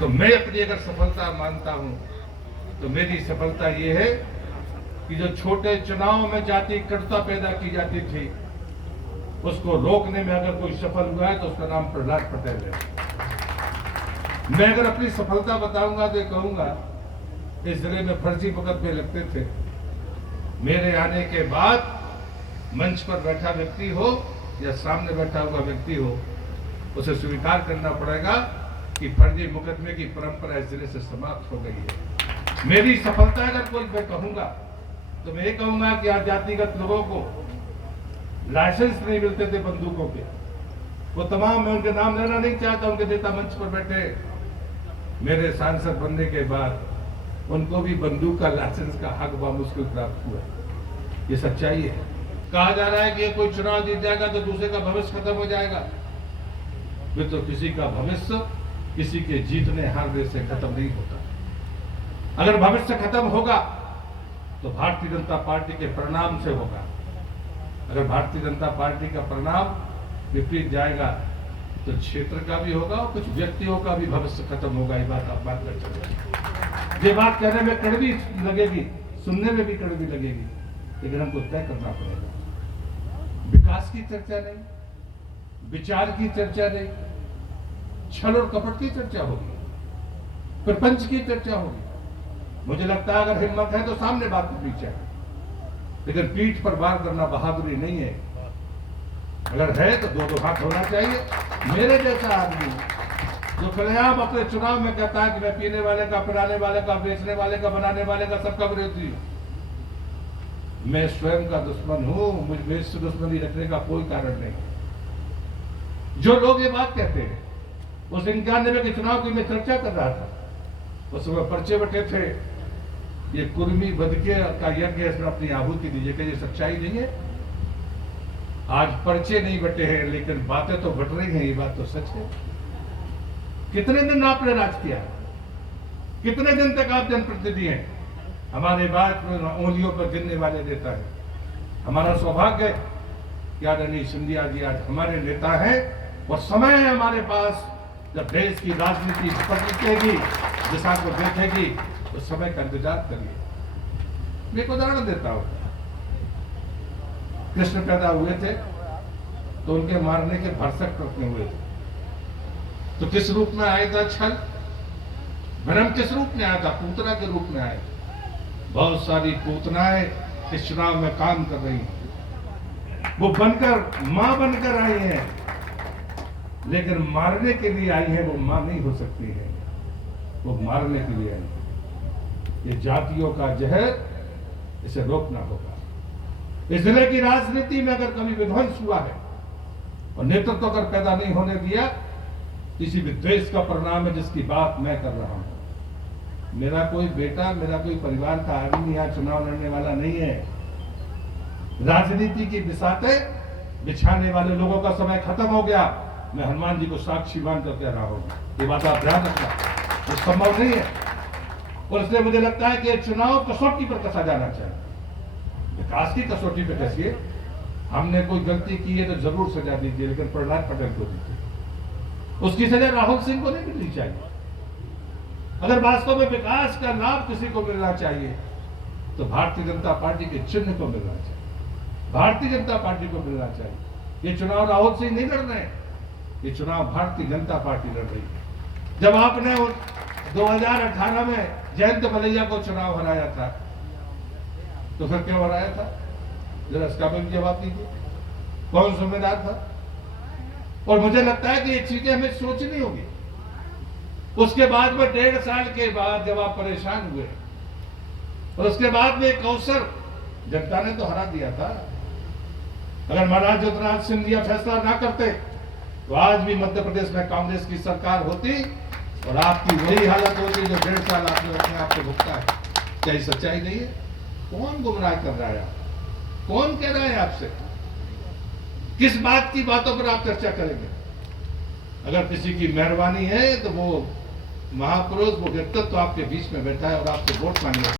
तो मैं अपनी अगर सफलता मानता हूं तो मेरी सफलता ये है कि जो छोटे चुनाव में जाति कटुता पैदा की जाती थी उसको रोकने में अगर कोई सफल हुआ है तो उसका नाम प्रहलाद पटेल है। मैं अगर अपनी सफलता बताऊंगा तो कहूंगा इस जिले में फर्जी मुकदमे लगते थे। मेरे आने के बाद मंच पर बैठा व्यक्ति हो या सामने बैठा हुआ व्यक्ति हो, उसे स्वीकार करना पड़ेगा कि फर्जी मुकदमे की परंपरा इस जिले से समाप्त हो गई है। मेरी सफलता अगर कोई मैं कहूंगा तो मैं ये कहूंगा कि आज जातिगत लोगों को लाइसेंस नहीं मिलते थे बंदूकों के, वो तमाम, मैं उनके नाम लेना नहीं चाहता, उनके नेता मंच पर बैठे, मेरे सांसद बनने के बाद उनको भी बंदूक का लाइसेंस का हक बामुश्किल प्राप्त हुआ। ये सच्चाई है। कहा जा रहा है कि कोई चुनाव जीत जाएगा तो दूसरे का भविष्य खत्म हो जाएगा। फिर तो किसी का भविष्य किसी के जीतने हारने से खत्म नहीं होता। अगर भविष्य खत्म होगा तो भारतीय जनता पार्टी के परिणाम से होगा। अगर भारतीय जनता पार्टी का परिणाम विपरीत जाएगा तो क्षेत्र का भी होगा और कुछ व्यक्तियों का भी भविष्य खत्म होगा। ये बात आप बात कर सकते। ये बात कहने में कड़वी लगेगी, सुनने में भी कड़वी लगेगी, लेकिन हमको तय करना पड़ेगा। विकास की चर्चा नहीं, विचार की चर्चा नहीं, छल और कपट की चर्चा होगी, प्रपंच की चर्चा होगी। मुझे लगता है अगर हिम्मत है तो सामने बात पीछे है, लेकिन पीठ पर वार करना बहादुरी नहीं है। अगर है तो दो दो हाथ होना चाहिए। मेरे जैसा आदमी जो खुलेआम अपने चुनाव में कहता है कि मैं पीने वाले का, पिलाने वाले का, बेचने वाले का, बनाने वाले का, सबका विरोधी हूं, मैं स्वयं का दुश्मन हूं, मुझ में इससे दुश्मनी रखने का कोई कारण नहीं। जो लोग ये बात कहते हैं, उस 91 के चुनाव की मैं चर्चा कर रहा था, उस समय पर्चे बटे थे, ये कुर्मी बदके का यज्ञ इसमें अपनी आहुति दीजिए, कि ये सच्चाई नहीं है। आज पर्चे नहीं बटे हैं लेकिन बातें तो बट रही हैं, ये बात तो सच है। कितने दिन आपने राज किया, कितने दिन तक आप जनप्रतिनिधि हैं? हमारे बात में उंगलियों पर गिनने वाले नेता है। हमारा सौभाग्य है कि आदरणीय सिंधिया जी आज हमारे नेता हैं और समय है हमारे पास जब देश की राजनीति पलटेगी, दिशा को देखेगी, तो समय का इंतजार करिए। मैं एक उदाहरण देता हूं। कृष्ण पैदा हुए थे तो उनके मारने के भरसक टोकने हुए थे, तो किस रूप में आया था छल, भ्रम किस रूप में आया था? पूतना के रूप में आया। बहुत सारी पूतनाएं इस चुनाव में काम कर रही हैं, वो बनकर मां बनकर आई हैं, लेकिन मारने के लिए आई है। वो मां नहीं हो सकती है, वो मारने के लिए आई है। ये जातियों का जहर, इसे रोकना होगा। इस जिले की राजनीति में अगर कभी विध्वंस हुआ है और नेतृत्व अगर पैदा नहीं होने दिया, किसी भी द्वेष का परिणाम है जिसकी बात मैं कर रहा हूं। मेरा कोई बेटा, मेरा कोई परिवार का आदमी यहाँ चुनाव लड़ने वाला नहीं है। राजनीति की बिसातें बिछाने वाले लोगों का समय खत्म हो गया। मैं हनुमान जी को साक्षी मानकर कह रहा हूं, ये बात आप ध्यान रखना, ये संभव नहीं है। और इसलिए मुझे लगता है कि चुनाव कसौटी पर कसा जाना चाहिए। विकास की कसौटी पर कसिए, हमने कोई गलती की है तो जरूर सजा दीजिए, लेकिन प्रहलाद पटेल को दीजिए। उसकी सजा राहुल सिंह को नहीं मिलनी चाहिए। अगर वास्तव में विकास का लाभ किसी को मिलना चाहिए तो भारतीय जनता पार्टी के चिन्ह को मिलना चाहिए, भारतीय जनता पार्टी को मिलना चाहिए। ये चुनाव राहुल सिंह नहीं लड़ रहे हैं, ये चुनाव भारतीय जनता पार्टी लड़ रही है। जब आपने 2018 में जयंत मलैया को चुनाव हराया था तो फिर क्यों हराया था? जरा इसका भी जवाब दीजिए, कौन जिम्मेदार था? और मुझे लगता है कि ये चीजें हमें सोचनी होगी। उसके बाद में 1.5 साल के बाद जब आप परेशान हुए और उसके बाद में एक अवसर जनता ने तो हरा दिया था। अगर महाराज ज्योतिराज सिंधिया फैसला ना करते तो आज भी मध्य प्रदेश में कांग्रेस की सरकार होती और आपकी वही हालत होती जो 1.5 साल आपने अपने आप को भुगता है। क्या ये सच्चाई नहीं है? कौन गुमराह कर रहा है? कौन कह रहा है आपसे? किस बात की बातों पर आप चर्चा करेंगे? अगर किसी की मेहरबानी है तो वो महापुरुष, वो व्यक्तित्व आपके बीच में बैठा है और आपसे वोट मांगे।